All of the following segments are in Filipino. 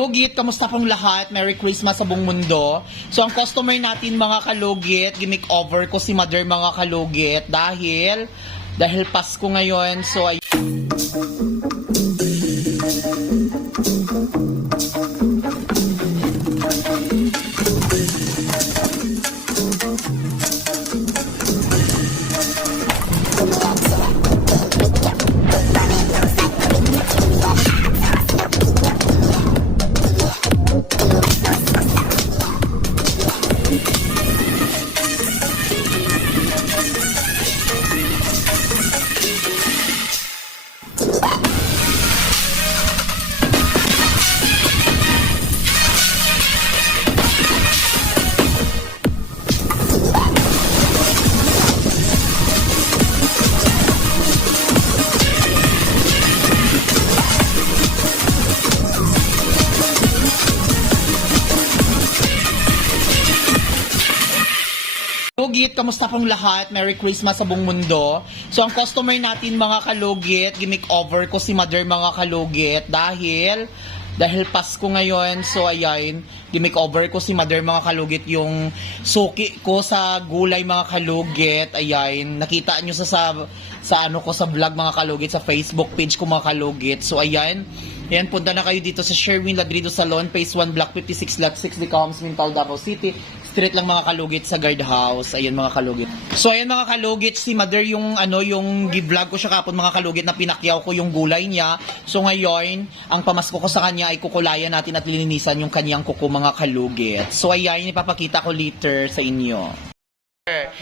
Kalugit, kamusta pong lahat? Merry Christmas sa buong mundo. So, ang customer natin mga kalugit, gimmick over ko si Mother mga kalugit dahil Pasko ngayon. So, ay kalugit, kamusta pong lahat? Merry Christmas sa buong mundo. So, ang customer natin mga kalugit, gimmick over ko si Mother mga kalugit dahil Pasko ngayon. So, ayan, gimmick over ko si Mother mga kalugit yung suki ko sa gulay mga kalugit. Ayan, nakita nyo sa ano ko sa vlog mga kalugit, sa Facebook page ko mga kalugit. So, ayan, punta na kayo dito sa Sherwin Ladrido Salon, Phase 1, Block 56, Lot 6, Decaums, Mintal, Davao City. Street lang mga kalugit sa guardhouse. Ayan mga kalugit. So ayan mga kalugit, si Mother yung gi-vlog ko siya kapon mga kalugit na pinakyaw ko yung gulay niya. So ngayon, ang pamasko ko sa kanya ay kukulayan natin at lilinisan yung kanyang kuko mga kalugit. So ayan, ipapakita ko later sa inyo.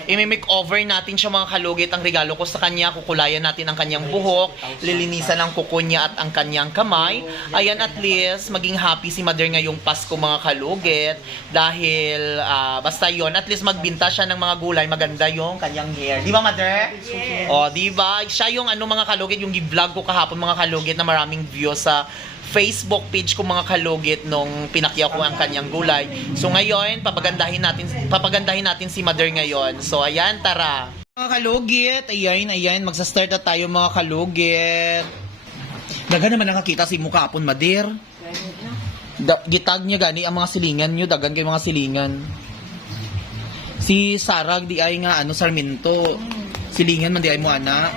I-make over natin siya mga kalugit. Ang regalo ko sa kanya, kukulayan natin ang kanyang buhok, lilinisan ang kuko niya at ang kanyang kamay. Ayan, at least maging happy si Mother ngayong Pasko mga kalugit dahil basta yon, at least magbinta siya ng mga gulay, maganda yung kanyang hair. Di ba Mother? Yes. O, di ba? Siya yung mga kalugit, yung gi-vlog ko kahapon mga kalugit na maraming views sa Facebook page ko mga kalugit nung pinakyaw ko ang kanyang gulay. So ngayon, papagandahin natin si Mother ngayon. So ayan, tara. Mga kalugit, ayan, magsa-start na tayo mga kalugit. Dagan naman nakakita si mukha apon Mother. Gitag niya gani ang mga silingan niyo, dagan kay mga silingan. Si Sarah di ay nga Sarmiento. Silingan man di ay mo ana.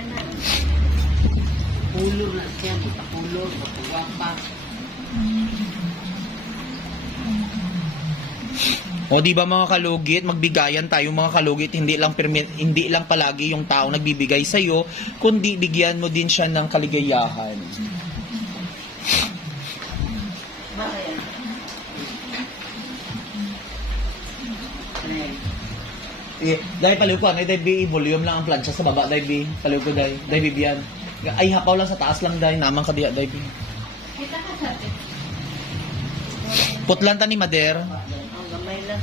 Ulo na siya, ulo, pa. O di ba mga kalugit, magbigayan tayo mga kalugit, hindi lang palagi yung tao nagbibigay sa iyo, kundi bigyan mo din siya ng kaligayahan. Dahil paliw ko, dahil volume lang ang plancha sa baba, dahil paliw ko, dahil bibiyan. Ay, hapaw lang sa taas lang, dahil namang kadiya, dahil. Putlan ta ni Mother. Ang gamay lang.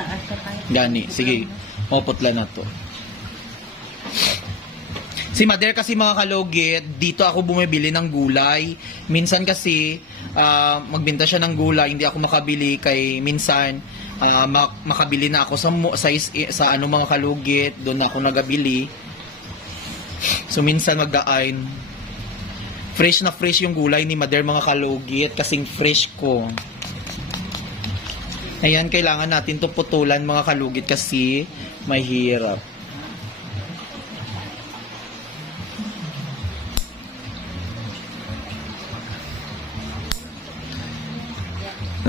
Taas ka tayo. Gani, sige. O, putlan na to. Si Mother kasi mga kalugit, dito ako bumibili ng gulay. Minsan kasi, magbenta siya ng gulay, hindi ako makabili kay minsan, makabili na ako sa mga kalugit, doon ako nagabili. So minsan magdaan. Fresh na fresh yung gulay ni Mother mga kalugit, kasing fresh ko. Ayan, kailangan natin to putulan mga kalugit kasi mahirap.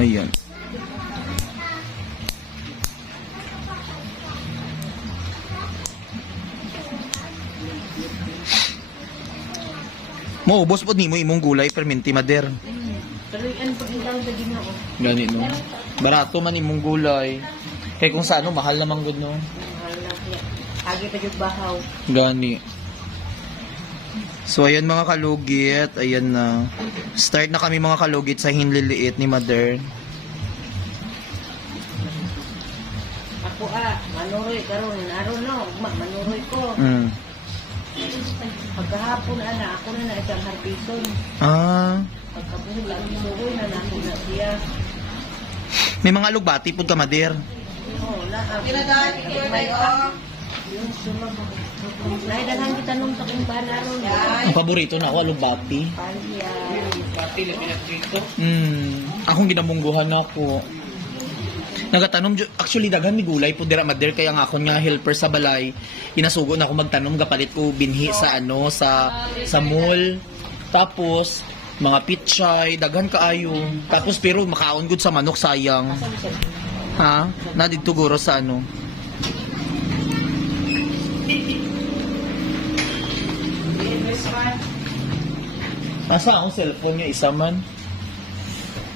Ayan. Maubos po nimo imong gulay perminti Mother. Tuloy-an pag ilaw na Ginoo. Gani no. Barato man imong gulay. Kay kung sa mahal naman gud no. Mahal na siya. Agi pa yung bahaw. Gani. So ayan mga kalugit, ayan na. Start na kami mga kalugit sa hinliliit ni Mother. Ako manuroy karon aron no, manuroy ko. Pagkahapon ako na isang harbison. Pagkabuhol lang inuwi na natin na siya. May mga alugbati po ka, Mother. Oo, lahat. May yung sumabog. Naidaghan kita nung takong banaron. Ang paborito na ako, alubati. Palya. Akong ginamungguhan ako. Nagatanom, actually daghan ni gulay po dira mader kaya nga ako nga helper sa balay. Inasugo na ako magtanom gapalit ko binhi sa sa mall. Tapos mga pitchay, daghan kaayo. Tapos pero makaon gud sa manok sayang. Ha? Na dito guro sa Nasa akong cellphone niya isa man.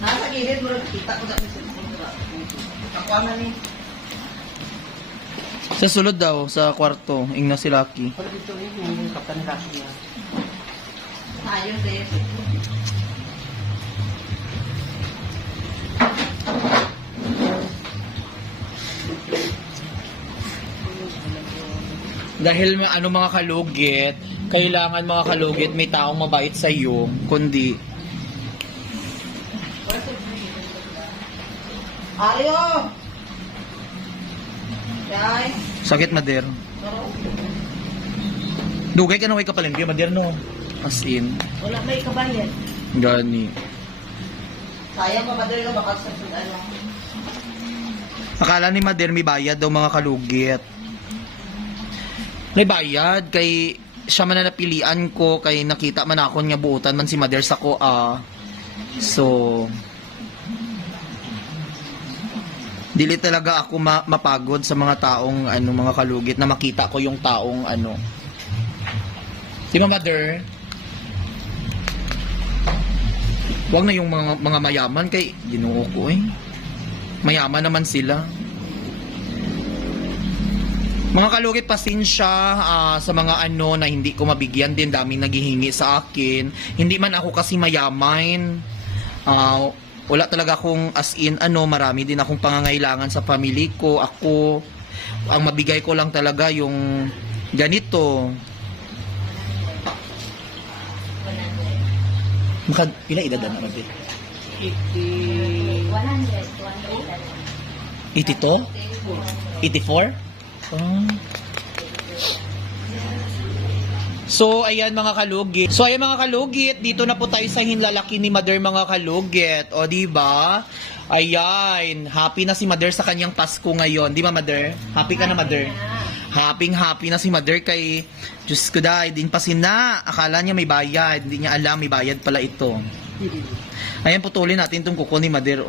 Nasa gilid mo rin kita ko dati sa ako na ni. Sa sulod daw, sa kwarto, ingna si Lucky. Pero dito yung kaptan na kasi niya. Ayos eh. Dahil mga kalugit, kailangan mga kalugit may taong mabait sa iyo, kundi Ayo! Yay! sakit mader. Dugay ka na way kapalengke mader no. As in, Wala may kabayan. gani. Sayang pa madali ka baka sa Akala ni mader may bayad daw mga kalugit. May bayad kay siya man na napilian ko kay nakita man ako nga buutan man si mader sa ko So dili talaga ako mapagod sa mga taong mga kalugit na makita ko yung taong Di ba mother? Wag na yung mga mayaman kay Ginoo ko Mayaman naman sila. Mga kalugit, pasensya sa mga na hindi ko mabigyan din, daming naghihingi sa akin. Hindi man ako kasi mayaman. Wala talaga akong as in marami din akong pangangailangan sa family ko. Ako, ang mabigay ko lang talaga yung ganito. Pila edad na natin? 82? 84? So, ayan mga kalugit. Dito na po tayo sa hinlalaki ni Mother mga kalugit. O, di ba? Ayan. Happy na si Mother sa kanyang Pasko ngayon. Di ba, Mother? Happy ka na, Mother? Happy na si Mother kay Diyos ko dahil din pa sina. Akala niya may bayad. Hindi niya alam may bayad pala ito. Ayan, putulin natin itong kuko ni Mother.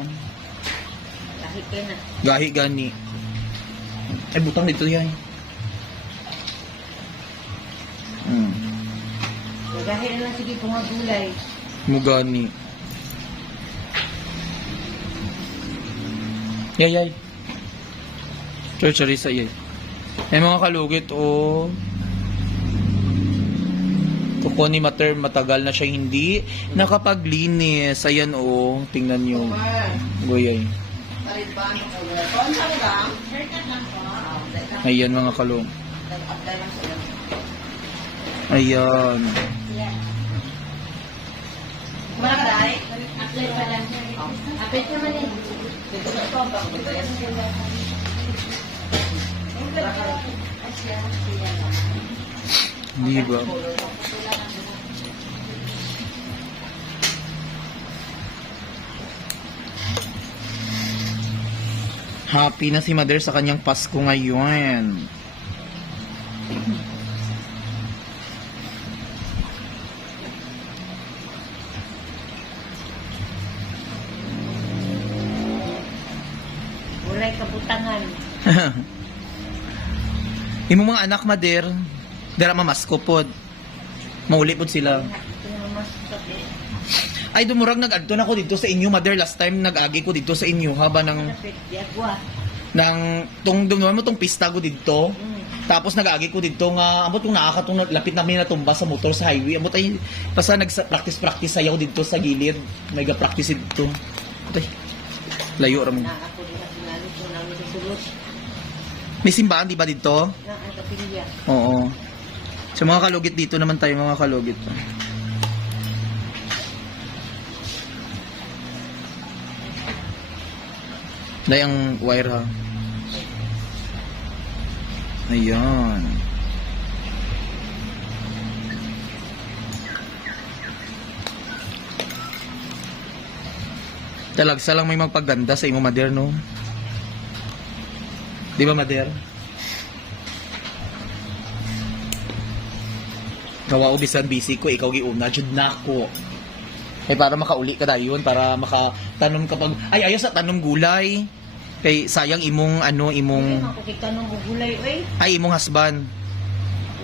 Gahi ka na. Gahi gani. Ay, butang dito yan. Gahi na lang sige mga gulay. Mugani. Yay. Sorry sa yay. Ay mga kalugit, kuko ni Mater, matagal na siya hindi nakapaglinis. Ayan, tingnan nyo. Goyay. Ayan mga kalung. Ayan. Di ba? Happy na si Mother sa kanyang Pasko ngayon. Walay kabutangan. Imo mga anak, Mother, dara mamasko pod. Mauli pod sila. Ay, dumurag nag-adto na ko dito sa inyo, Mother. Last time nag-agi ko dito sa inyo, haba dumduman mo tong pista ko dito. Tapos nag-agi ko dito nga, amot kung nakakatong lapit namin natumba sa motor sa highway. Amot ay, basta nag-practice sayaw dito sa gilid. Nag-practice dito. Ay, layo ram. May simbahan, di ba dito? Oo. Sa mga kalugit dito naman tayo, mga kalugit. Dahil ang wire ha. Ayan. Talagsa lang may magpaganda sa imo, Mader, no? Di ba, Mader? Gawa ko bisan busy ko, ikaw giuna, jud na ako. Eh, para makauli ka dayon, para makatanom kapag... Ay, ayos na tanom gulay. Kay sayang imong, ano, Hindi imong... makukita ng gulay, oy. Ay, imong husband.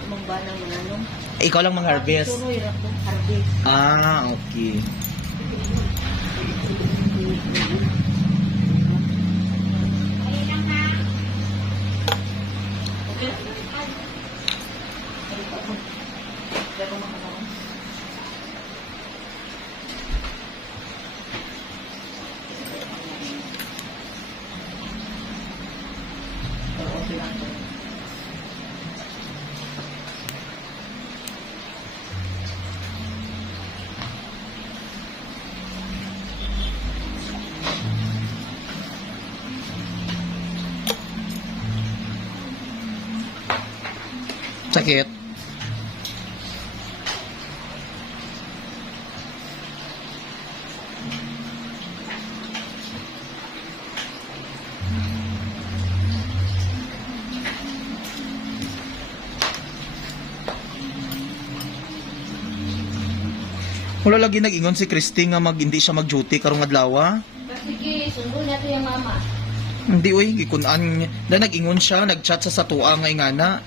Mong banang mananong. Ikaw lang mang-harvest. Tuloy, harvest. Ah, okay. Okay. Sakit. Wala lagi nag-ingon si Christy nga hindi siya mag-duty karong adlaw. Sige, sundo niya ito yung mama. Hindi oy, gikunan na nag-ingon siya, nag-chat sa satua nga ingana.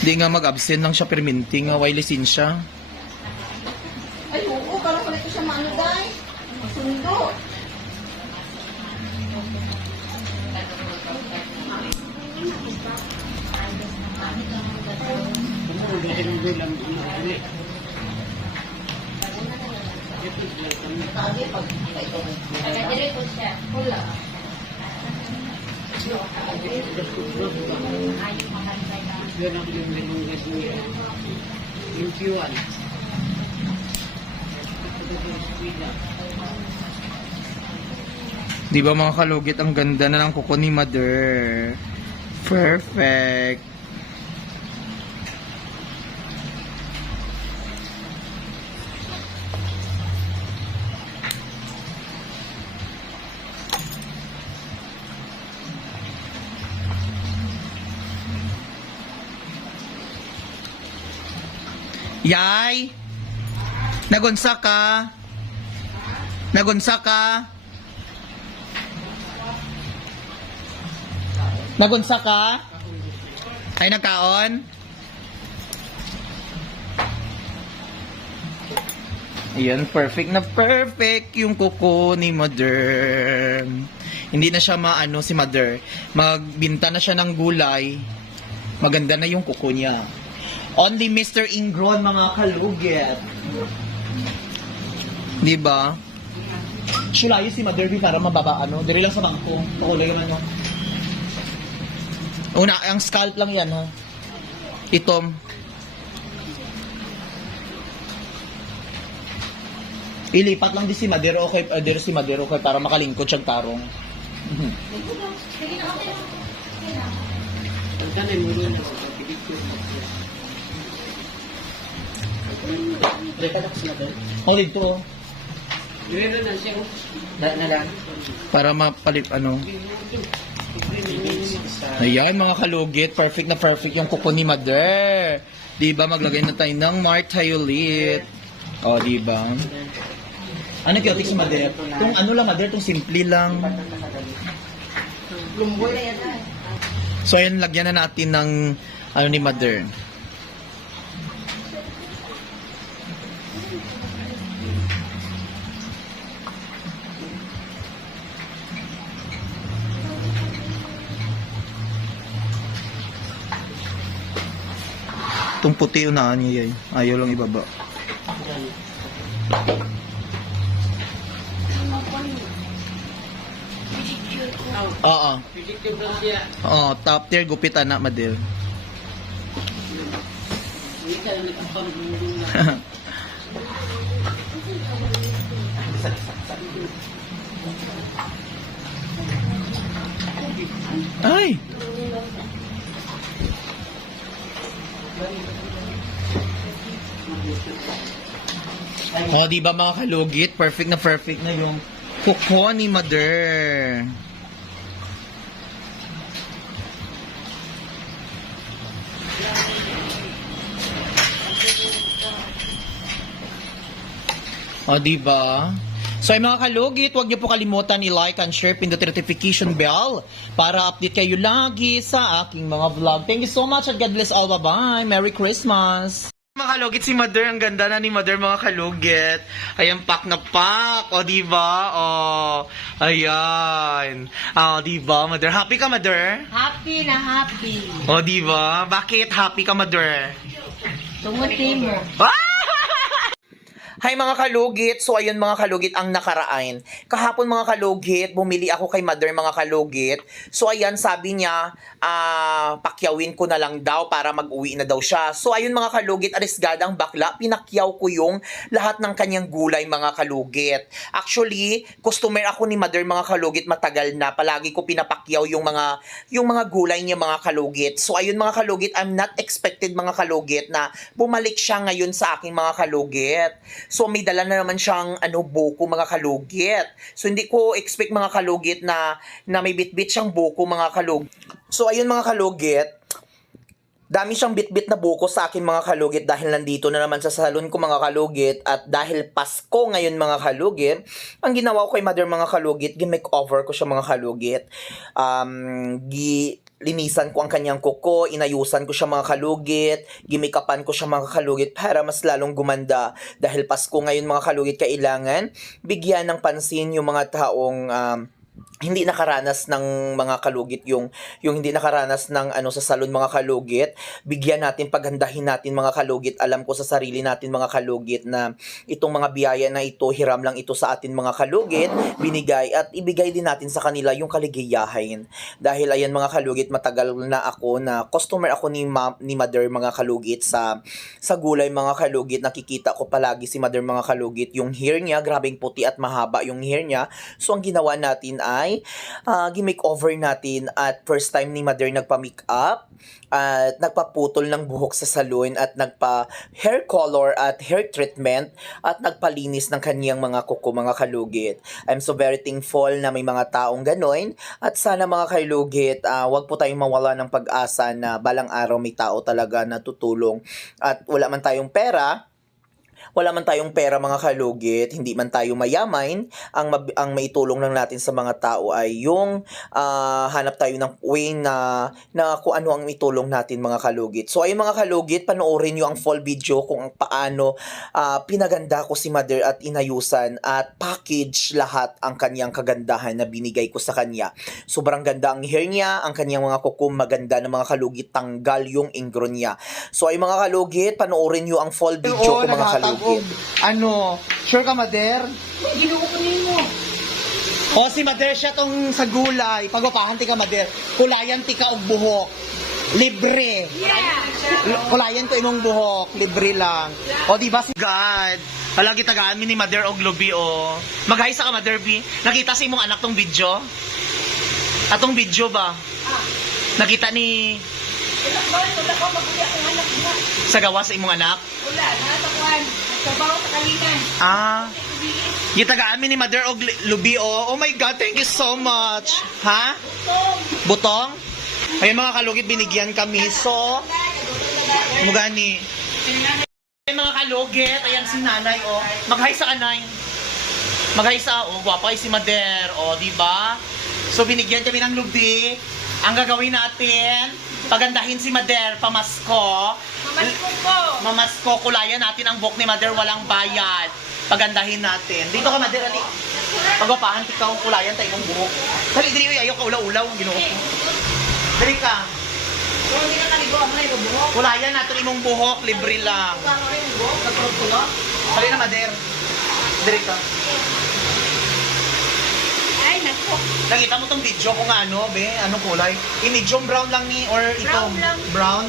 Hindi nga mag-absent lang siya perminting nga way lisensya. Ay, oo, parang pala ito siya maano, day. Masundo. Di ba mga kalugit, ang ganda na ng kuko ni Mother. Perfect. Yay! Nagunsa ka? Nagunsa ka? Nagunsa ka? Ay, nagkaon? Ayan, perfect na perfect yung kuko ni Mother. Hindi na siya maano si Mother. Magbinta na siya ng gulay. Maganda na yung kuko niya. Only Mr. Ingron, mga kalugit. Diba? Sulayo si Mother para mababa, ano? Diri lang sa bangko. Pakulay yung ano. Una, ang scalp lang yan, ha? Itom. Ilipat lang di si Madero, okay, si Madero, okay, para makalingkod siyang tarong. Oh, dito. Para mapalit, ano. Ayan, mga kalugit, perfect na perfect yung kuko ni Mother. Diba, maglagay na tayo ng Martiolit. O, diba? Ano kiotik si Mother? Kung ano lang, Mother, itong simple lang. So, ayan, lagyan na natin ng ano ni Mother. Itong puti unahan niya, ayaw lang ibaba. Oo. Oo, top tier gupit anak Madel. Ay. O, di ba mga kalugit? Perfect na yung kuko ni Mother. O, diba? So, ay mga kalugit, huwag niyo po kalimutan i-like and share, pindot notification bell para update kayo lagi sa aking mga vlog. Thank you so much and God bless all. Bye-bye. Merry Christmas. Mga kalugit, si Mother, ang ganda na ni Mother, mga kalugit. Ayan, pak na pak. O, diba? O, ayan. O, diba, Mother? Happy ka, Mother? Happy na happy. O, diba? Bakit happy ka, Mother? Tumuti mo. Hi mga kalugit! So ayun mga kalugit ang nakaraan. Kahapon mga kalugit, bumili ako kay Mother mga kalugit. So ayan, sabi niya, pakyawin ko na lang daw para mag-uwi na daw siya. So ayun mga kalugit, arisgadang bakla, pinakyaw ko yung lahat ng kanyang gulay mga kalugit. Actually, customer ako ni Mother mga kalugit matagal na. Palagi ko pinapakyaw yung mga gulay niya mga kalugit. So ayun mga kalugit, I'm not expected mga kalugit na bumalik siya ngayon sa aking mga kalugit. So may dala na naman siyang buko mga kalugit. So hindi ko expect mga kalugit na may bitbit siyang buko mga kalugit. So ayun mga kalugit, dami siyang bitbit na buko sa akin mga kalugit dahil nandito na naman sa salon ko mga kalugit at dahil Pasko ngayon mga kalugit, ang ginawa ko kay Mother mga kalugit, gi-makeover ko siya mga kalugit. Linisan ko ang kanyang kuko, inayusan ko siya mga kalugit, gimikapan ko siya mga kalugit para mas lalong gumanda. Dahil Pasko ngayon mga kalugit, kailangan bigyan ng pansin yung mga taong hindi nakaranas ng mga kalugit, yung hindi nakaranas ng sa salon mga kalugit. Bigyan natin, paghandahin natin mga kalugit. Alam ko sa sarili natin mga kalugit na itong mga biyaya na ito, hiram lang ito sa atin mga kalugit, binigay at ibigay din natin sa kanila yung kaligayahin. Dahil ayan mga kalugit, matagal na ako na customer ako ni Mother mga kalugit sa gulay mga kalugit. Nakikita ko palagi si Mother mga kalugit, yung hair niya, grabing puti at mahaba yung hair niya. So ang ginawa natin ay gi-makeover natin at first time ni Mother nagpa-makeup at nagpaputol ng buhok sa salon at nagpa-hair color at hair treatment at nagpalinis ng kaniyang mga kuko mga kalugit. I'm so very thankful na may mga taong gano'n at sana mga kalugit, wag po tayong mawala ng pag-asa na balang araw may tao talaga na tutulong at wala man tayong pera mga kalugit, hindi man tayo mayaman, ang maitulong lang natin sa mga tao ay yung hanap tayo ng way na kung ano ang itulong natin mga kalugit. So ayun mga kalugit, panoorin nyo ang full video kung paano pinaganda ko si Mother at inayusan at package lahat ang kanyang kagandahan na binigay ko sa kanya. Sobrang ganda ang hair niya, ang kanyang mga kuko maganda na mga kalugit, tanggal yung ingron niya. So ay mga kalugit, panoorin nyo ang full video ko mga kalugit. Sure ka, Mother? Ginukunin mo. O, si Mother siya tong sa gulay. Pagpapahan ti ka, Mother. Kulayan ti ka og buhok. Libre. Yeah. Kulayan ko imong buhok. Libre lang. O, di ba si God? Palagi tagaan mi ni Mother og lubi, o. Mag-hi sa ka, Mother B. Nakita sa imong anak tong video? Atong video ba? Nakita ni... Wala ko maguli akong anak mo. Sa gawa sa imong anak? Wala, natakuan. Nagtrabaho sa kalinan. Gitagaan mi ni Mother og lubi, o. Oh my God, thank you so much. Ha? Butong? Ayun mga kalugit, binigyan kami. So, mugani. Ayun mga kalugit, ayan si nanay, o. Mag-hi sa kanay. Mag-hi sa, gwapa kay si Mother, o, diba? So, binigyan kami ng lubi. Ang gagawin natin, pagandahin si Mother, pamasko. Mamasko, kulayan natin ang buhok ni Mother, walang bayad. Pagandahin natin. Dito ka, Mother, ali. Pagwapahan, tikaw, kulayan tayo mong buhok. Dali, ayaw ka ulaw-ulaw, ginoo ko. Dali ka. Hindi ka kaligo, ang may buhok. Kulayan natin imong buhok, libre lang. Dali na, Mother. Dali ka. Ay, nako. Nakita mo tong video kung ano, be? Anong kulay? Medium brown lang ni, or itong Brown lang. brown?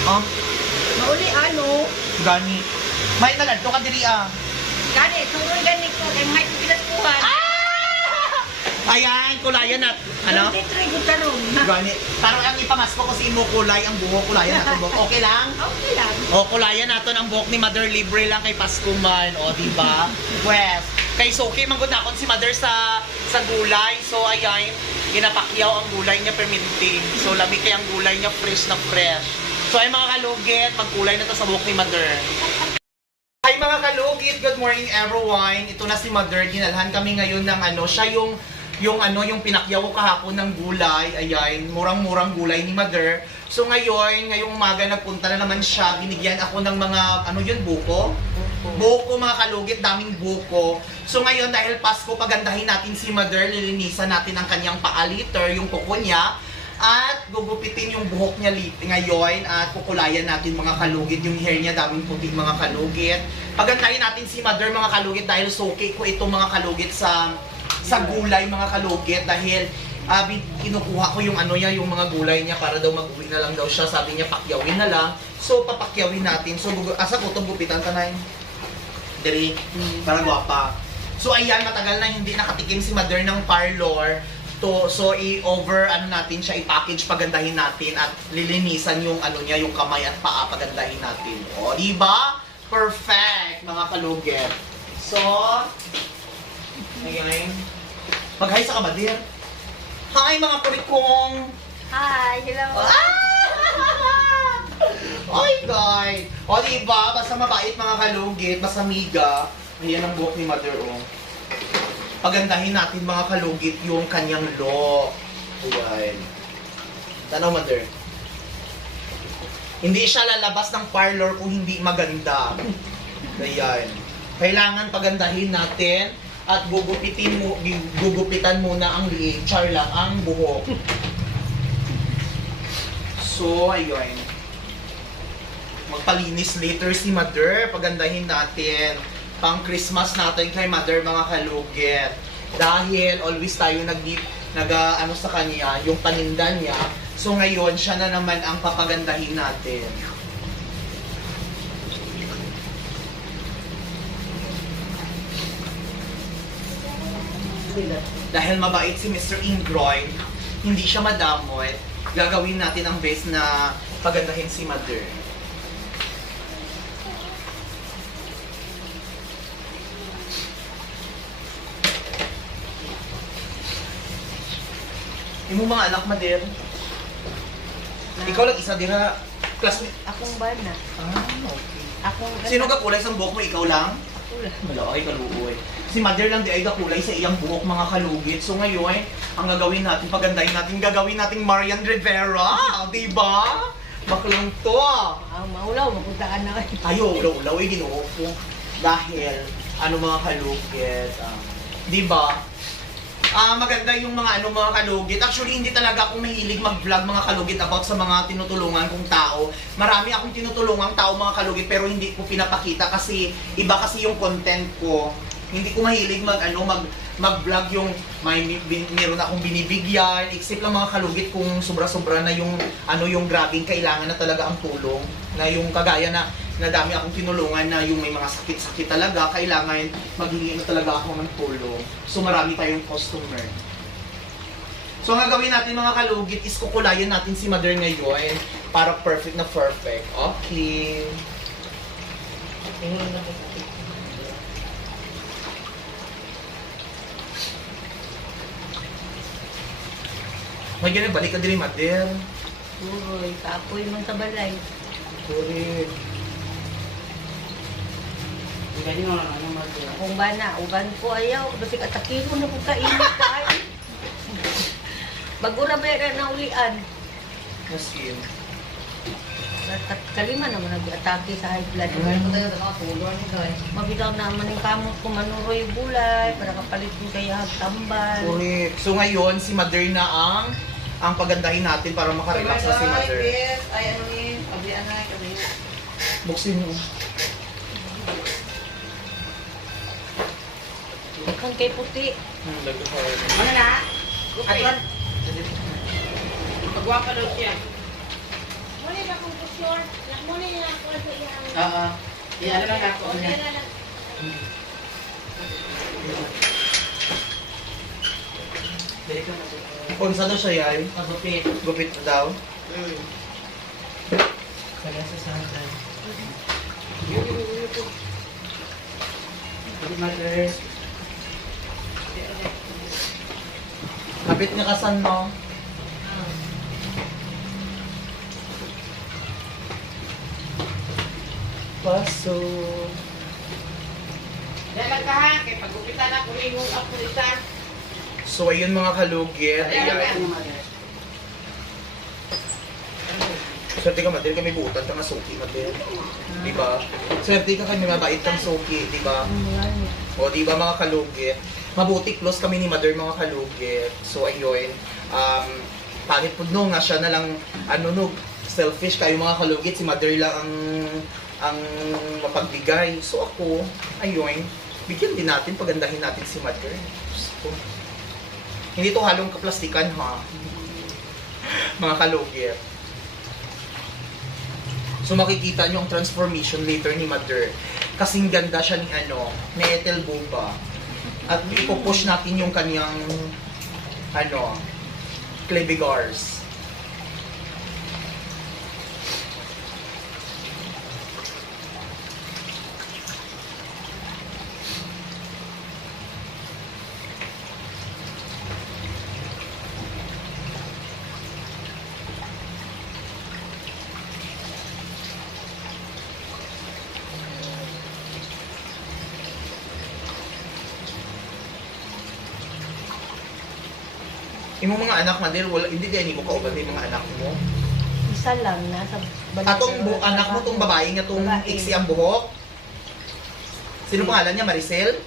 Oh, Mauli, ano? gani. May nalad, to ka diri, Gani, turun gani ko. Kaya may pilaspuhan. Ayan, kulayan at, ano? 23 gutarong. Gani. Parang ang ipamasko ko si Imo kulay ang buhok, kulayan natin buhok. Okay lang? Okay lang. O, kulayan natin ang buhok ni Mother, libre lang kay Pasko man. O, diba? Pues, kay Soki, manggod na ako si Mother sa gulay. So, ayan, ginapakyaw ang gulay niya perminting. So, lamig kay ang gulay niya fresh na fresh. So, ay mga kalugit, magkulay na to sa buhok ni Mother. Hi mga kalugit, good morning everyone. Ito na si Mother, dinalhan kami ngayon ng ano, siya yung pinakyaw ko kahapon ng gulay. Ayan, murang-murang gulay ni Mother. So ngayong umaga nagpunta na naman siya, binigyan ako ng mga, buko? Buko mga kalugit, daming buko. So ngayon dahil Pasko, pagandahin natin si Mother, lilinisan natin ang kanyang paa-liter, yung kuko niya. At gugupitin yung buhok niya ngayon at kukulayan natin mga kalugit. Yung hair niya daming puti mga kalugit. Pagandahin natin si Mother mga kalugit dahil suki ko ito mga kalugit sa gulay mga kalugit dahil kinukuha ko yung yung mga gulay niya para daw mag-uwi na lang daw siya. Sabi niya pakyawin na lang. So papakyawin natin. So asa ko itong gupitan ka na Diri, para gwapa. So ayan, matagal na hindi nakatikim si Mother ng parlor. So i-over natin siya, i-package, pagandahin natin at lilinisan yung niya, yung kamay at paa, pagandahin natin. O, di ba? Perfect, mga kalugit. So, ayan. Mag-hi sa kabadir. Hi, mga kurikong! Hi, hello. Ay, guys! O, di ba? Basta mabait mga kalugit, basta miga. Ayan ang buhok ni Mother, oh. Pagandahin natin mga kalugit yung kanyang look. Ayan. Tanaw, Mother. Hindi siya lalabas ng parlor kung hindi maganda. Ayan. Kailangan pagandahin natin at gugupitan muna ang liig. Char lang, ang buhok. So, ayun. Magpalinis later si Mother. Pagandahin natin. Pang Christmas natin kay Mother mga kalugit. Dahil always tayo sa kanya, yung paninda niya. So ngayon, siya na naman ang papagandahin natin. Dahil mabait si Mr. Ingroy, hindi siya madamot, gagawin natin ang best na pagandahin si Mother. Yung mga anak, Mother. Ikaw lang isa dira. Classmate. Akong bana. Okay. Akong Sino ka kulay sa buhok mo? Ikaw lang? Wala. Wala, ay kaluoy. Si Mother lang di ay kulay sa iyang buhok mga kalugit. So ngayon, ang gagawin natin, pagandahin natin, gagawin nating Marian Rivera. Diba? Baklang to. Maulaw, mapuntaan na kayo. Ayo, ulaw, ginuo ko. Dahil, mga kalugit. Diba? Maganda yung mga kalugit. Actually, hindi talaga akong mahilig mag-vlog mga kalugit about sa mga tinutulungan kong tao. Marami akong tinutulungang tao mga kalugit pero hindi ko pinapakita kasi iba kasi yung content ko. Hindi ko mahilig mag-vlog yung meron akong binibigyan. Except lang mga kalugit kung sobra-sobra na yung yung grabing kailangan na talaga ang tulong. Na yung kagaya na dami akong tinulungan na yung may mga sakit-sakit talaga, kailangan maghingi na talaga ako ng tulong. So marami tayong customer. So ang gagawin natin mga kalugit is kukulayan natin si Mother ngayon para perfect na perfect. Okay. May ganun, balik ka din Mother. Uy, kapoy man sa balay. Correct. Akong bana, uban ko ayaw. Basi katakiho na kung kainit ka ay. Bago na ba na ulian. Masin. Kalima naman nag-atake sa high blood. Mabitaw naman yung kamot ko manuroy bulay para kapalit yung kaya tambal. Correct. So ngayon, si Mother na ang pagandahin natin para makarelax na si Mother. Ay, ano ni? Kabihan na, kabihan. Buksin mo. Kan kay puti. Ano na? Atlan. Pagwapa daw siya. Muna ba kung short? Muna na ako sa iyang... Oo. Yan lang ako. Okay na lang. Kung saan daw siya yay? Pagupit. Gupit na daw. Kaya sa sandan. Hindi mother. Kapit nga kasan mo. Paso. Dalag ka ha, kay pagupitan ako ingong ako nita. So ayun mga kalugit. Dalag ka Ayan. mother. Swerte ka Madel, kami buutan ka nga suki Madel. Diba? Swerte ka kami mabait kang suki, diba? O diba mga kalugit? Mabuti close kami ni Mother mga kalugit. So ayun, pangit po no nga siya na lang selfish kayo mga kalugit, si Mother lang ang mapagbigay. So ako, ayun, bigyan din natin, pagandahin natin si Mother. So, hindi to halong kaplastikan ha. Mga kalugit. So makikita nyo ang transformation later ni Mother. Kasing ganda siya ni Ethel Bomba. At ipupush natin yung kanyang clavigars. Yung mga anak Mother, hindi din mo kauban yung mga anak mo. Isa lang, nasa Atong anak mo, tong babae nga tong Babae. iksi ang buhok. Sino pangalan niya? Maricel?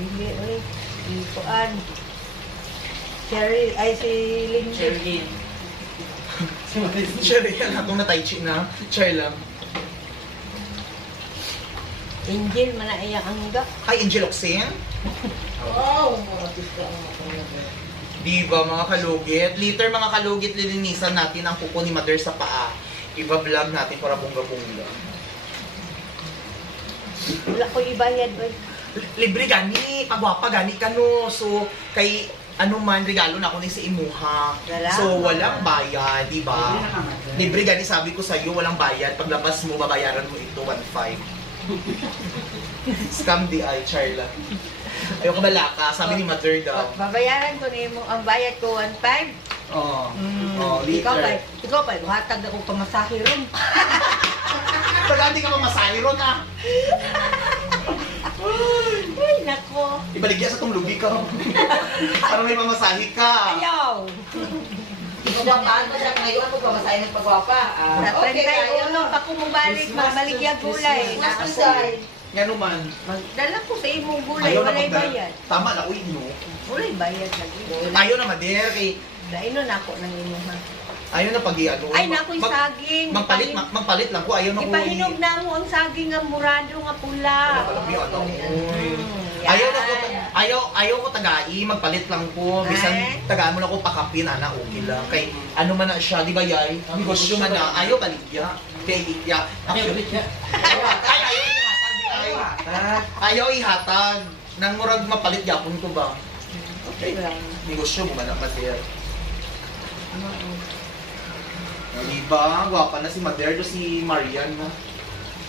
Hindi, ulit. Ikuan. Cherry, ay si Lindsay. Sherlyn. Sure yan, atong na tai chi na. Share lang. Angel, man na iyang angga. Ay, Angel Oxen? Wow, mga pista ang Diba mga kalugit? Later mga kalugit, lilinisan natin ang kuko ni Mother sa paa. Iba-vlog natin para bongga-bongga. Wala ko ibayad, boy. Libre gani, pagwapa gani ka no. So, kay ano man, regalo na ako ni si Imuha. Salamat. So, walang bayad, di ba? Libre na ka, Mother. Libre gani, sabi ko sa'yo, walang bayad. Paglabas mo, babayaran mo ito, 1.5. Scam di ay, Charla. Ayoko balaka, sabi ni Mother daw. Babayaran ko ni mo ang bayad ko 1.5. Oo. Ikaw ba? Liter. Ikaw ba? Hatag ako pamasahe ron. Pag hindi ka mamasahe ron ah. Ay, nako. Ibaligyan sa tong lugi ka. Para may mamasahe ka. Ayaw. Pagwapaan ko siya ngayon ako pamasahin ng pagwapa. Sa 31 pa ko mabalik, mabaligya gulay. Nga naman. Magdala ko sa imong gulay, Ayaw na walay magdala. bayad. Tama na, uy, no. Walay bayad lagi. Ayaw na, Mother. Kay, Daino na ako ng imuha. ayaw na pag-iano. Ay, nako'y saging. Magpalit lang ko. Ayaw na ko. Ipahinog na mo ang saging nga murado nga pula. Alam mo yun, ano? Uy. Mm, Ayaw na ko, yan. ayaw ko tagai, magpalit lang ko. Bisan Ay. tagaan mo na ko pakapin, ana, okay lang. Kay, ano man na siya, di ba yay? Negosyo man na, ayaw baligya. Kay, ya. Ayaw ulit siya. Ayaw ihatag. Nang murag mapalit yapon ko ba? Okay lang. Negosyo mo man ang Mother. O, diba? Gwapa na si Mother. Do si Marian na.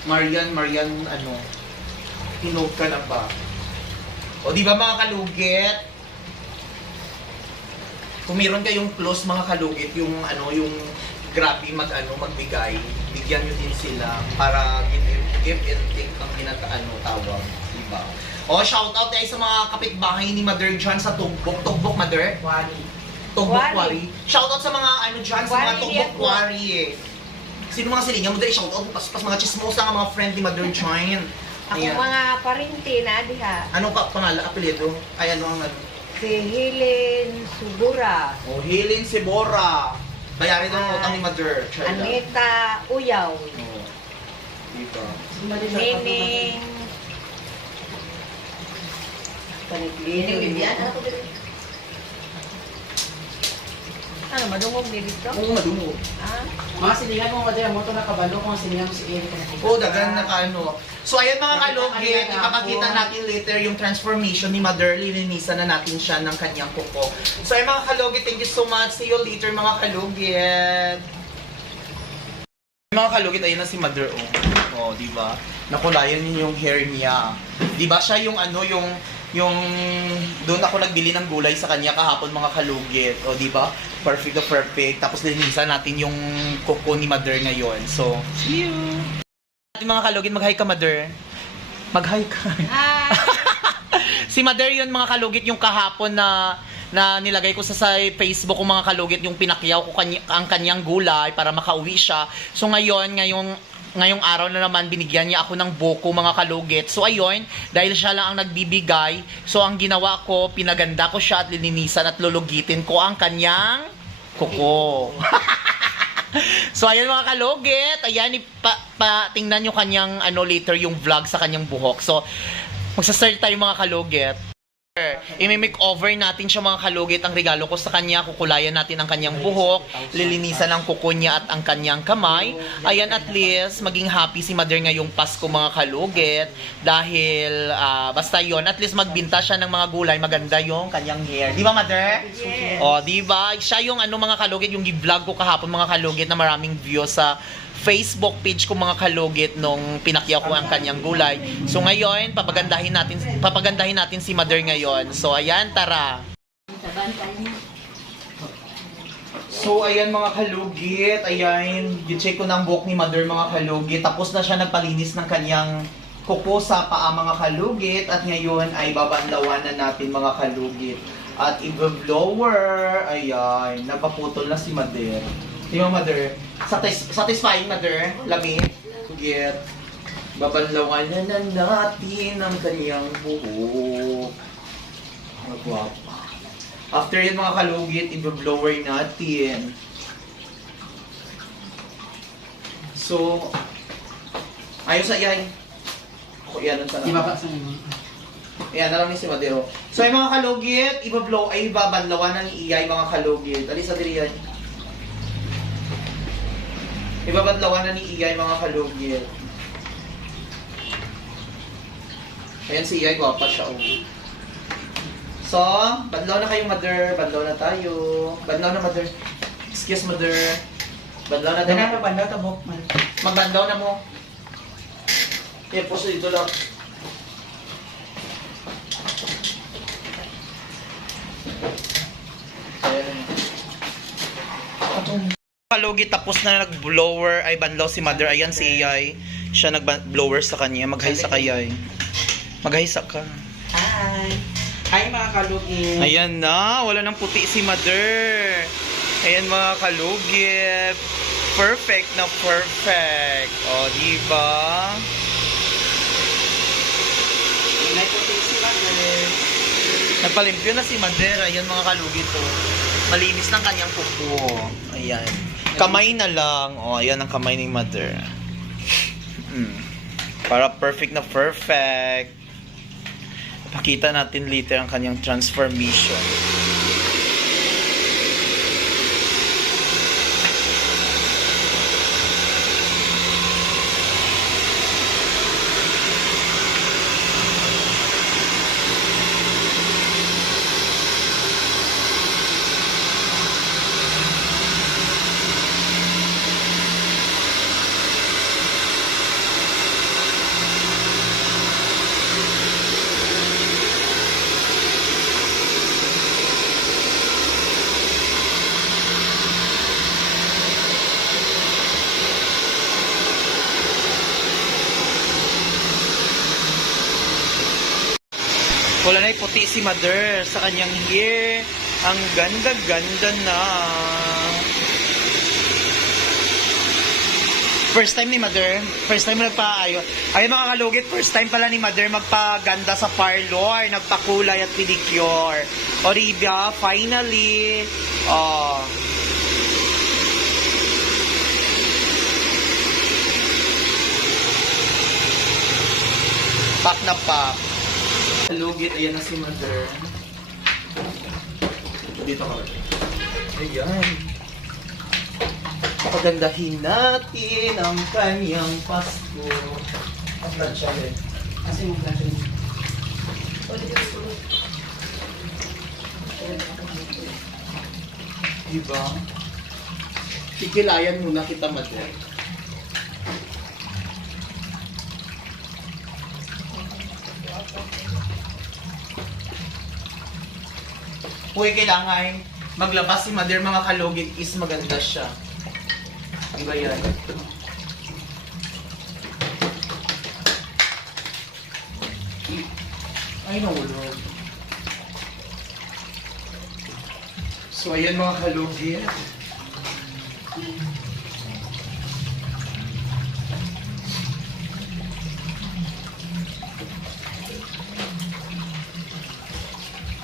Marian, ano? Hinog ka na ba? O, diba mga kalugit? Kung meron kayong close mga kalugit, yung ano, yung grabe magbigay, bigyan nyo din sila para give and take ang tawag, diba? O, shoutout tayo sa mga kapitbahay ni Mother John sa Tugbok. Tugbok, Mother? Wali. Tugbok Quarry. Quarry. Shoutout sa mga dyan, sa mga Quarry Tugbok yan po. Quarry eh. Sino mga silingan mo dahil shoutout mo, pas mga chismosa nga mga friend ni Mother John. Ako Ayan. mga parinti na diha. Anong pangalan, apelyido? Ay, ano ang ano? Si Helen Sugura. O, Hilin Sibora. Bayarin ang utang ni Mother. Charla. Anita Uyaw. Oo. Dito. Nining. Kaniglino. Bibian. Ano, madungog din dito? Oo, madungo. Ah, Mga silingan mo, madaya mo ito nakabalo kung silingan mo si Eric. Oo, dagan na ano. So, ayan mga kalugit, ipapakita natin later yung transformation ni Mother. Lilinisan na natin siya ng kanyang kuko. So, ayan mga kalugit, thank you so much. See you later mga kalugit. Mga kalugit, ayun na si Mother, oh. Oh, di ba? Nakulayan niyo yung hair niya. Di ba siya yung ano, yung doon ako nagbili ng gulay sa kanya kahapon mga kalugit. O, di ba? Perfect na perfect. Tapos linisan natin yung kuko ni Mother ngayon. So, see you! Ating mga kalugit, mag-hi ka, Mother. Mag-hi ka. hi! Si Mother yun mga kalugit yung kahapon na nilagay ko sa Facebook ko mga kalugit yung pinakyaw ko ang kanyang gulay para makauwi siya. So ngayong araw na naman binigyan niya ako ng buko mga kalugit. So ayun, dahil siya lang ang nagbibigay, so ang ginawa ko, pinaganda ko siya at lilinisan at lulugitin ko ang kanyang kuko. So ayan mga kalugit, ayan tingnan niyo kanyang later yung vlog sa kanyang buhok. So magsa-start tayo mga kalugit. I-make-over natin siya mga kalugit. Ang regalo ko sa kanya, kukulayan natin ang kanyang buhok, lilinisan ang kuko niya at ang kanyang kamay. Ayan, at least maging happy si Mother ngayong Pasko mga kalugit. Dahil basta yon, at least magbinta siya ng mga gulay, maganda yung kanyang hair. Di ba Mother? Yes. O, di ba? Siya yung mga kalugit, yung i-vlog ko kahapon mga kalugit na maraming views sa Facebook page ko mga kalugit nung pinakyaw ko ang kanyang gulay. So ngayon, papagandahin natin si Mother ngayon. So ayan, tara. So ayan mga kalugit, ayan, i-check ko ng buhok ni Mother mga kalugit. Tapos na siya nagpalinis ng kanyang kuko sa paa mga kalugit. At ngayon ay babanlawan na natin mga kalugit. At i-blower, ayan, napaputol na si Mother. Di ba, Mother? Satisfying, Mother? Lami? Get. Babanlawan na natin ang kanyang buhok. Magwapa. After yun, mga kalugit, i-blower natin. So, ayos na yan. Ako, yan ang sarap. Ibaba sa mga. Ayan, na lang ni si Madero. So, yung mga kalugit, babanlawan na ni Iyay, mga kalugit. Alisa, diri yan. Ibabadlawan na ni Iyay mga kalugit. Ayan si Iyay, gwapa siya. Oh. So, badlaw na kayo Mother. Badlaw na tayo. Badlaw na Mother. Excuse Mother. Badlaw na tayo. Dana pa banda tabok man. Magbandaw na mo. Yan po, so dito lang. Ayan. Kalugit, tapos na nag-blower ay banlaw si Mother. Ayan si Iyay. Siya nag-blower sa kanya. Mag-hi sa kayay. Mag-hi sa ka. Hi! Hi mga kalugit! Ayan na. Wala nang puti si Mother. Ayan mga kalugit. Perfect na perfect. O, diba? Inay ko si Mother. Nagpalimpyo na si Mother. Ayan mga kalugit to. Malinis ng kanyang kuko. Ayan. Kamay na lang. O, ayan ang kamay ni Mother. Para perfect na perfect. Pakita natin later ang kanyang transformation. Wala na puti si Mother sa kanyang hair. Ang ganda-ganda na. First time ni Mother. First time nagpaayo. Ay mga kalugit, first time pala ni Mother magpaganda sa parlor. Nagpakulay at pedicure. Olivia, finally. Oh. Pak na pak. Kalugit, ayan na si Mother. Dito ka. Ayan. Pagandahin natin ang kanyang Pasko. Ang plancha din. Kasi yung plancha din. Diba? Kikilayan muna kita, Mother. Uy, kailangan maglabas si Mother mga kalugit is maganda siya. Diba yan? Ay, nahulog. So, ayan mga kalugit.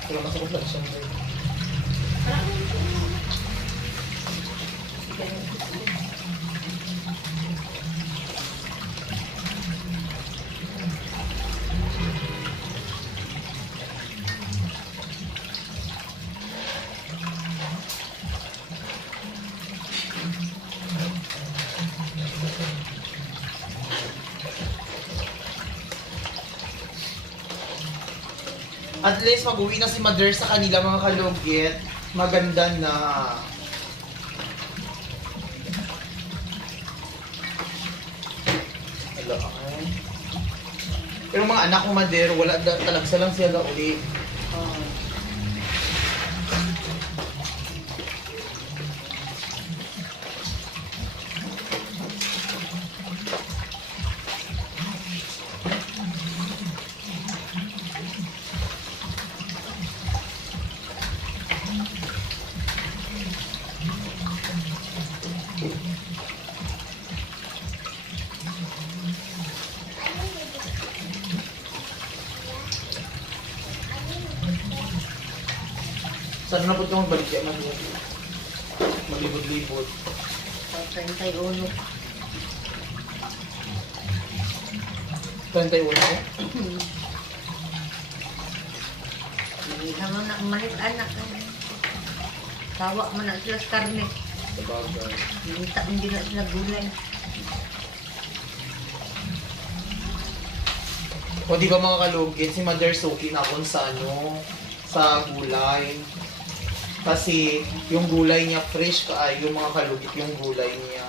Wala masakot lang siya. At least mag-uwi na si Mother sa kanila mga kalugit. Maganda na. Hello, ay. Pero mga anak ko Mother, wala talagsa lang sila uli. Saan na po ito magbalik yan? Maglibot-libot. 31. 31 ko? Hindi naman na malit anak. Tawa mo na sila sa karne. Sabagay. Hindi na sila gulay. O di ba mga kalugit, si Mother Sophie na kung sa ano, sa gulay. Kasi yung gulay niya fresh ka, yung mga kalugit yung gulay niya.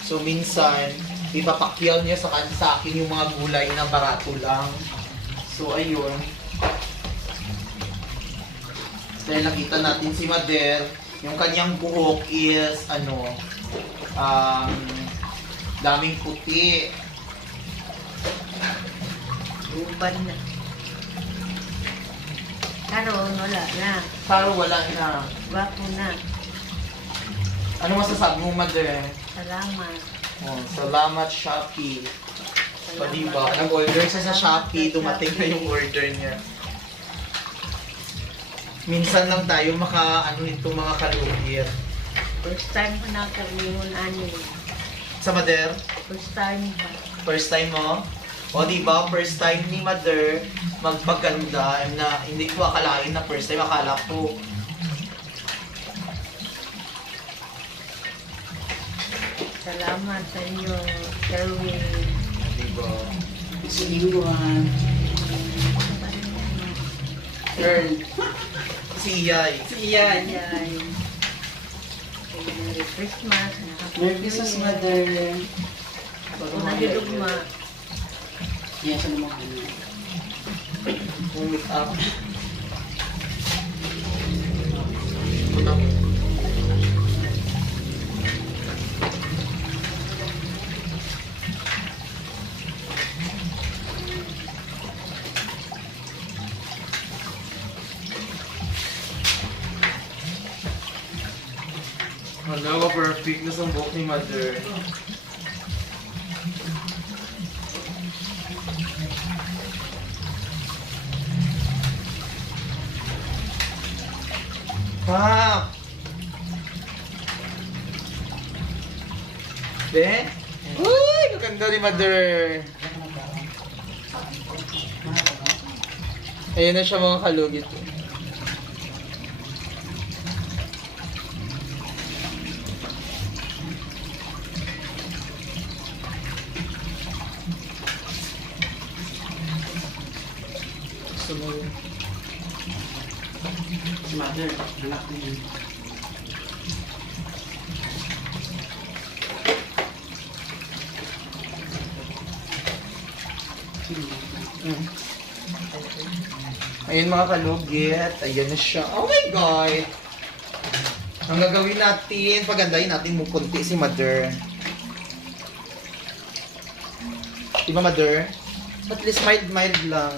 So minsan, ipapakyaw niya sa akin yung mga gulay na barato lang. So ayun. Dahil nakita natin si Mother, yung kanyang buhok is ano, daming puti. Uban na. Karon wala na. Pero wala na. Gwapo na. Ano masasabi mo, Mother? Salamat. Oh, salamat, Shopee. O Salamat. diba, nag-order siya sa Shopee, dumating na yung order niya. Minsan lang tayo maka-ano nito mga kalugit. First time ko na karniyon ani. Sa Mother, First time pa. first time mo? O diba, first time ni Mother magpaganda na hindi ko akalain na first time, akala ko Salamat sa inyo, Kerwin. diba? Siningguhan. Girl, si Iyay. Iyan. Ayay. Merry Christmas. Merry Christmas, Mother. Ako nagdudugma. Yan siya naman. Yung make up. Hala ka, perfect na sa buhok ni Mother. Ha! Be? Uy! Maganda ni Mother! Ayan na siya mga kalugit. Si mother, anak niya. Ayun mga kalugit, ayan na siya. Oh my God! Ang gagawin natin, pagandahin natin mo kunti si Mother. Diba Mother? At least mild lang.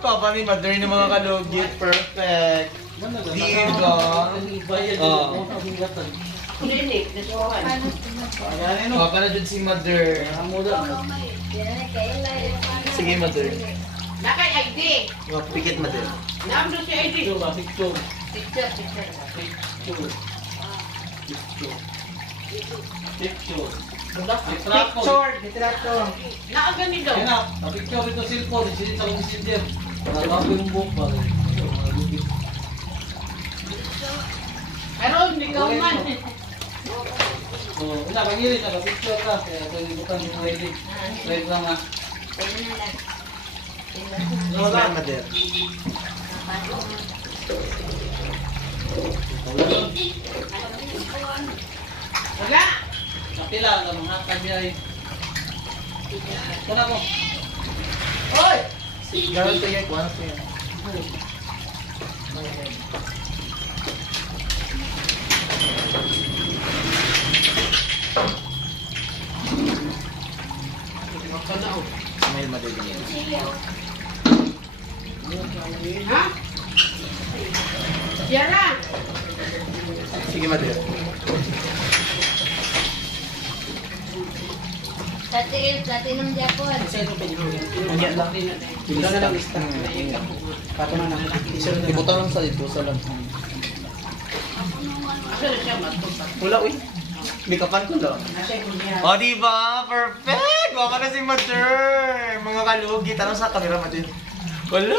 Papa ni Mother ng mga kalugit. Perfect. Diba? Oh. Papa na dun si Mother. Sige, Mother. Nakay ID. Pikit, Mother. Naam doon si ID. Picture. Litrato. Naagan ni daw. Kaya na, napicture ito cellphone, isinit sa messenger. Nalabo yung buhok ba? Pero hindi ka man. Oo, una, pangirin na, napicture ka. Kaya ito yung butang yung ready. Ready lang nga. Wala, Mother. Wala. Kapila, ang mga kanyay. Kuna mo. Oy! Gawin to yan. Kuha na to yan. Smile, Mother. Ha? Yara. Sige, Mother. Platinum Japon. Unya lang. Bila na lang lista. Pato na lang. Ibutan lang sa dito. Sa lang. Asa na siya matupa. Wala, uy. Make-upan ko lang. O, diba? Perfect! Waka na si Mother! Mga kalugi. Tanong sa camera, Mother. Wala!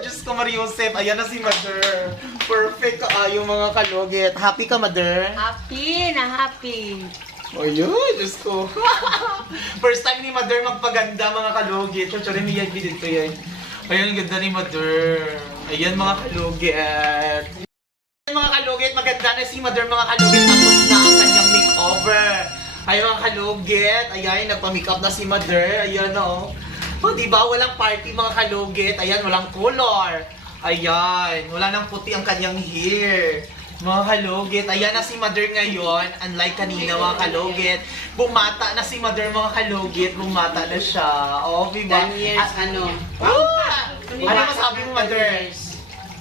Diyos ko, Mariosep. Ayan na si Mother. Perfect ka yung mga kalugit. Happy ka, Mother? Happy na happy. Ayun, Diyos ko. First time ni Mother magpaganda, mga kalugit. Sorry, may dito yan. Ayun, ganda ni Mother. Ayan, mga kalugit. Ayan, mga kalugit, maganda na si Mother, mga kalugit. Tapos na ang kanyang makeover. Ayun, mga kalugit. Ayan, nagpa-makeup na si Mother. Ayan, oh. Oh, diba? Walang party, mga kalugit. Ayan, walang color. Ayan, wala nang puti ang kanyang hair. Mga kalugit, ayan na si Mother ngayon. Unlike kanina, mga kalugit. Bumata na si Mother, mga kalugit. Bumata na siya. Oh, diba? 10 years, ano? Ano masabi mo, Mother?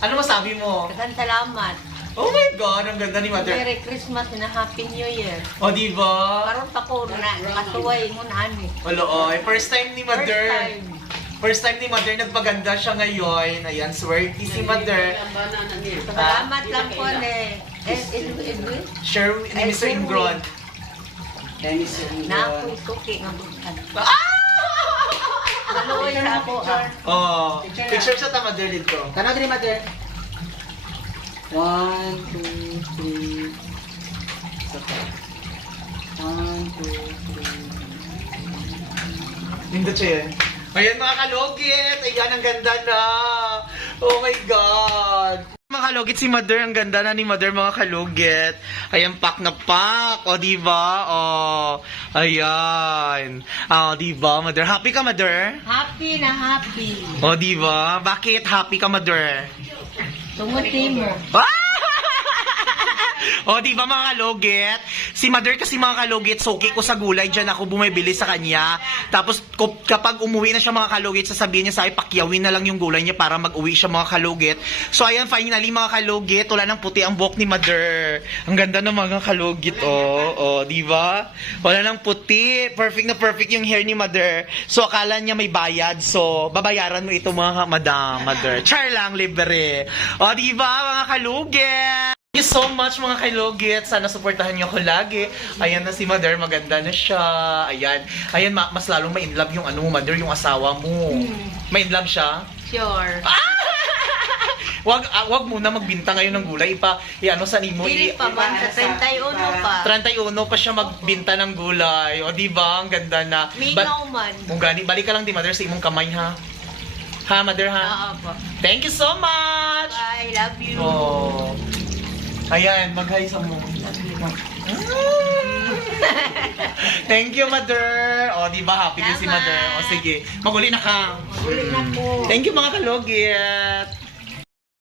Ano masabi mo? Daghang salamat. Oh my God, ang ganda ni Mother. Merry Christmas and a Happy New Year. Oh, diba? Karon pa ko na kasuway mo na ani. Wala, oh. First time ni First Mother. time. First time ni Mother nagpaganda siya ngayon. Ayan, swerte si Mother. Salamat lang po ni Edwin. Share ni Mr. Ingron. Dennis yung Na ako isuki nga bukan. Ah! Maluoy sa ako ah. Oh, picture sa Mother dito. Tanaw din, Mother. 1, 2, 3. Isa pa. 1, 2, 3. Nindot siya yan. Ayan, mga kalugit! Ayan, ang ganda na! Oh my God! Mga kalugit, si Mother, ang ganda na ni Mother, mga kalugit. Ayan, pak na pak. O, diba? O, ayan. O, diba, Mother? Happy ka, Mother? Happy na happy. O, diba? Bakit happy ka, Mother? Tumuti mo. O, di ba, mga kalugit? Si Mother kasi, mga kalugit, suki ko sa gulay, dyan ako bumibili sa kanya. Tapos kapag umuwi na siya, mga kalugit, sasabihin niya sa akin, pakyawin na lang yung gulay niya para mag-uwi siya, mga kalugit. So ayan, finally, mga kalugit, wala nang puti ang buhok ni Mother. Ang ganda ng mga kalugit, oh, di ba? Wala nang puti. Perfect na perfect yung hair ni Mother. So akala niya may bayad. So babayaran mo ito, mga Mother. Char lang, libre. O, di ba, mga kalugit? Thank you so much, mga kailogit. Sana supportahan niyo ako lagi. Ayan na si Mother, maganda na siya. Ayan. Ayan, mas lalong ma-inlove yung ano mo, Mother, yung asawa mo. Ma-inlove siya? Sure. Wag muna magbinta ngayon ng gulay. Ano sa nimo? Dili pa man sa 31 pa. 31 pa siya magbinta ng gulay. O, di ba? Ang ganda na. Mingaw man. Kung gani, balik ka lang di, Mother, sa imong kamay, ha? Ha, Mother, ha? Oo po. Thank you so much! Bye, love you. Oh. Ayan, mag-hi sa mo. Thank you, Mother. O, di ba? Happy din si Mother. O, sige. Maguli na ka. Uli na po. Thank you, mga kalugit.